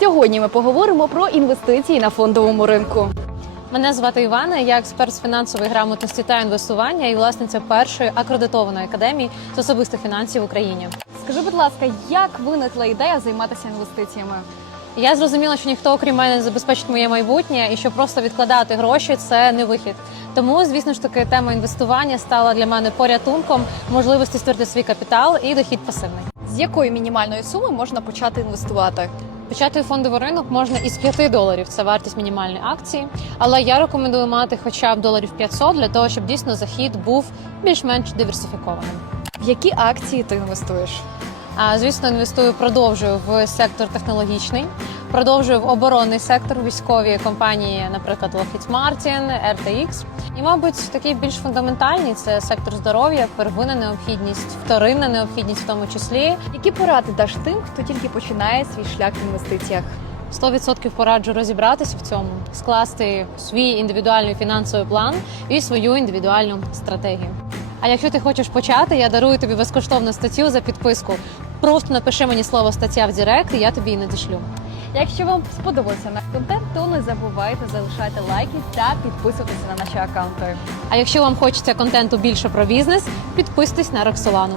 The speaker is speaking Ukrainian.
Сьогодні ми поговоримо про інвестиції на фондовому ринку. Мене звати Івана, я експерт з фінансової грамотності та інвестування і власниця першої акредитованої академії з особистих фінансів в Україні. Скажи, будь ласка, як виникла ідея займатися інвестиціями? Я зрозуміла, що ніхто, окрім мене, не забезпечить моє майбутнє, і що просто відкладати гроші це не вихід. Тому, звісно ж таки, тема інвестування стала для мене порятунком можливості створити свій капітал і дохід пасивний. З якої мінімальної суми можна почати інвестувати? Почати фондовий ринок можна із 5 доларів. Це вартість мінімальної акції. Але я рекомендую мати хоча б доларів 500 для того, щоб дійсно захід був більш-менш диверсифікованим. В які акції ти інвестуєш? А звісно, інвестую, продовжую в сектор технологічний, продовжую в оборонний сектор, військові компанії, наприклад, Lockheed Martin, RTX. І, мабуть, такий більш фундаментальний це сектор здоров'я, первинна необхідність, вторинна необхідність, в тому числі. Які поради даш тим, хто тільки починає свій шлях в інвестиціях? 100% пораджу розібратися в цьому, скласти свій індивідуальний фінансовий план і свою індивідуальну стратегію. А якщо ти хочеш почати, я дарую тобі безкоштовну статтю за підписку. Просто напиши мені слово стаття в Директ, і я тобі її надішлю. Якщо вам сподобався наш контент, то не забувайте залишати лайки та підписуватися на наші аккаунти. А якщо вам хочеться контенту більше про бізнес, підписуйтесь на Роксолану.